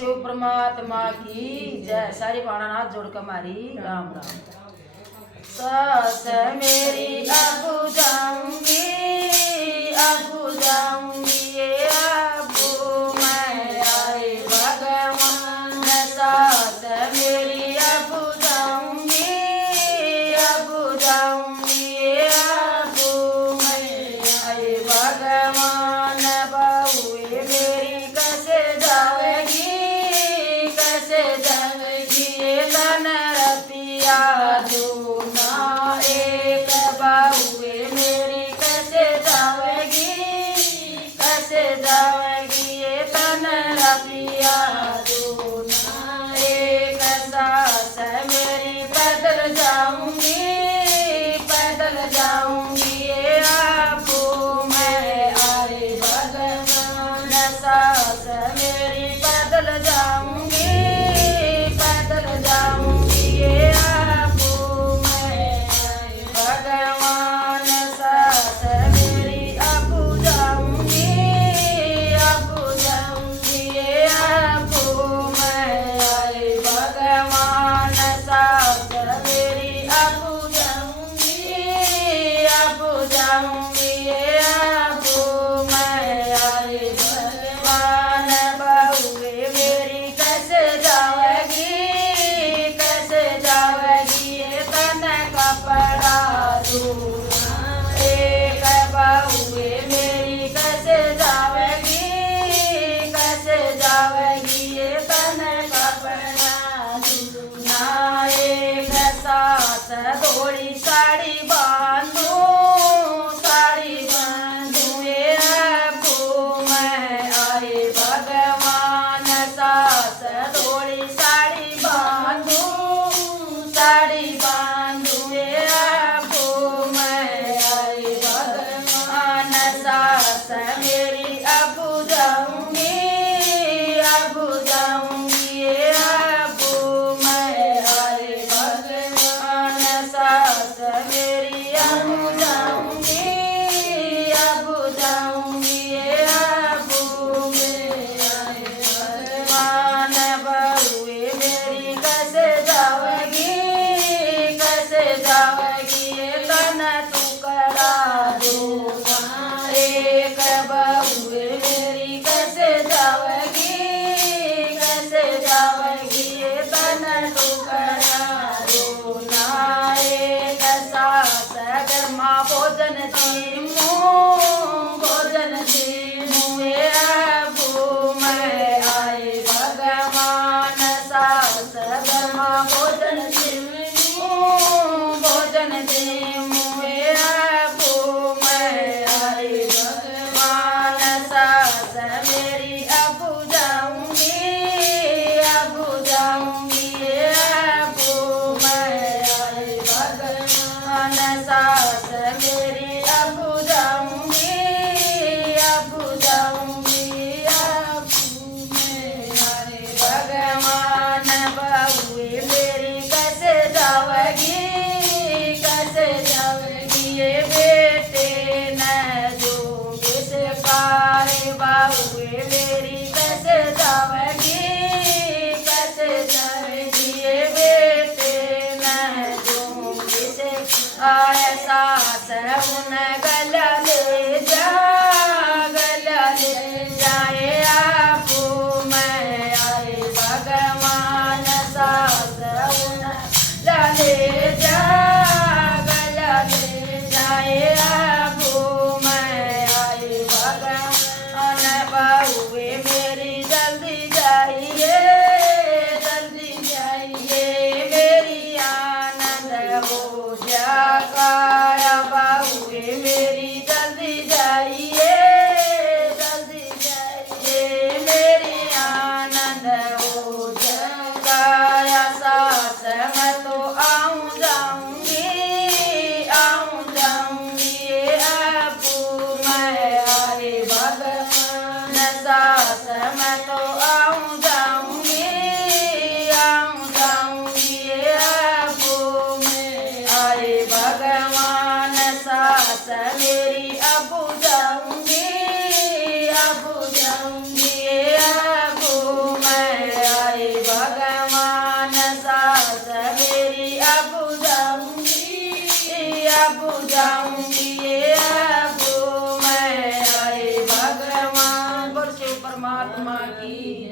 शिव परमात्मा की जय। सारी पाना हाथ जोड़ कर मारी राम राम। सास मेरी अब जाऊंगी ये अब मैं आए भगवान। सास मेरी अब जाऊंगी ये अब मैं आए भगवान। बहुए मेरी कैसे जाएगी ये तन रतिया दूना। एक बहुए मेरी कैसे जाएगी ये तन रतिया दूना। एक सास मेरी पैदल जाऊंगी ये आपको मैं आए भगवान। सास मेरी पैदल जाऊंगी ये आपको मैं आए भगवान। सास मेरी अब जाऊंगी ये आपको मैं आए भगवान। सास मेरी अब जाऊंगी ये आपको मैं आए भगवान। बहुए मेरी कैसे जाएगी ये तन कपड़ा दूना। एक बहुए मेरी कैसे जाएगी ये तन कपड़ा दूना। एक सास थोड़ी साड़ी बांधू ये आपको मैं आए भगवान। सास थोड़ी साड़ी बांधू ये आपको मैं आए भगवान। सास मेरी अब जाऊंगी ये आपको मैं आए भगवान। जाऊंगी ये अबू मैं आए भगवान। बोल शिव परमात्मा की